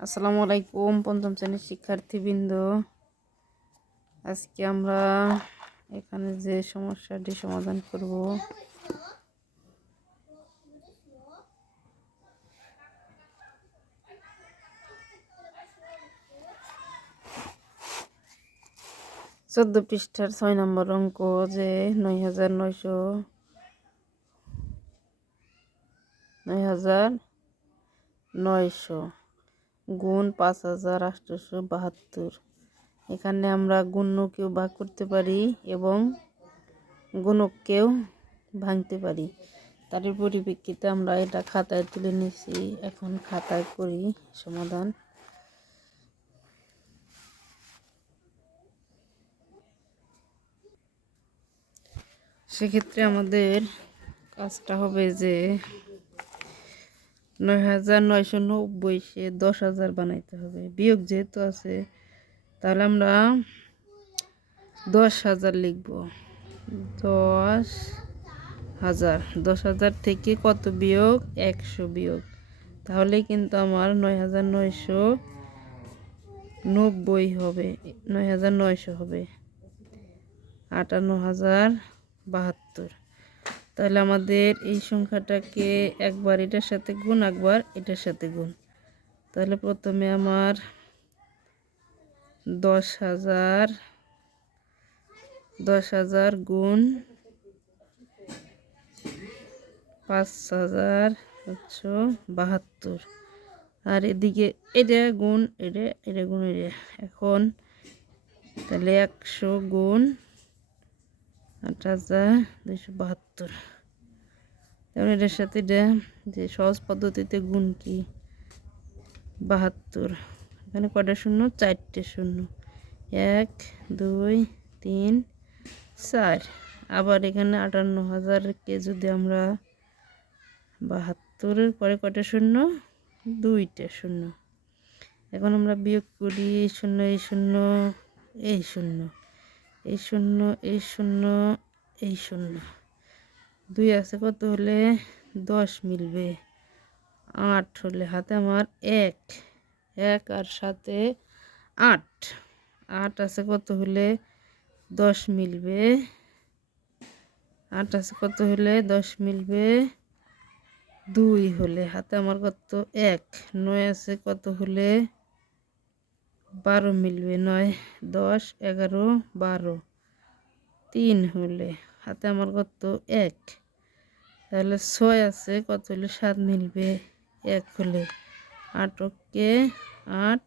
আসসালামু আলাইকুম পঞ্চম শ্রেণীর শিক্ষার্থীবৃন্দ। আজকে আমরা এখানে যে সমস্যাটি সমাধান করব চোদ্দ পৃষ্ঠার 6 নম্বর অঙ্ক যে ৯,৯০০ গুণ ৫,৮৭২। এখানে আমরা গুণ্যকেও ভাগ করতে পারি এবং গুণককেও ভাঙতে পারি। তার পরিপ্রেক্ষিতে আমরা এটা খাতায় তুলে নিয়েছি। এখন খাতায় করি সমাধান। সেক্ষেত্রে আমাদের কাজটা হবে যে ৯,৯৯০ সে ১০,০০০ বানাইতে হবে। বিয়োগ যেহেতু আছে তাহলে আমরা ১০,০০০ লিখব। ১০,০০০ ১০,০০০ থেকে কত বিয়োগ? ১০০ বিয়োগ। তাহলে কিন্তু আমার ৯,৯৯০ হবে, ৯,৯০০ হবে ৫৮,০৭২। তাহলে আমাদের এই সংখ্যাটাকে একবার এটার সাথে গুণ, একবার এটার সাথে গুণ। তাহলে প্রথমে আমার ১০,০০০ গুণ ৫,৮৭২ আর এদিকে এটা গুণ এটা গুণ এটা। এখন তাহলে ১০০ গুণ ৮,২৭২। তাহলে এটার সাথে এটা যে সহজ পদ্ধতিতে গুণ কি ৭২। এখানে কয়টা শূন্য? ৪টে শূন্য। ১ ২ ৩ ৪। আবার এখানে ৫৮,০০০কে যদি আমরা ৭২-এর পরে কয়টা শূন্য? ২টে শূন্য। এখন আমরা বিয়োগ করি। এই শূন্য এই শূন্য এই শূন্য এই শূন্য এই শূন্য এই শূন্য। ২ আছে কত হলে ১০ মিলবে। ৮ হলে হাতে আমার ১ আর সাথে ৮ আছে কত হলে ১০ মিলবে। ৮ আছে কত হলে ১০ মিলবে। ২ হলে হাতে আমার কত ১। ৯ আছে কত হলে ১২ মিলবে। ৯ ১০ ১১ ১২। ৩ হলে হাতে আমার কত ১। তাহলে ৬ আছে কত হলে ৭ মিলবে ১ হলে। ৮ কে ৮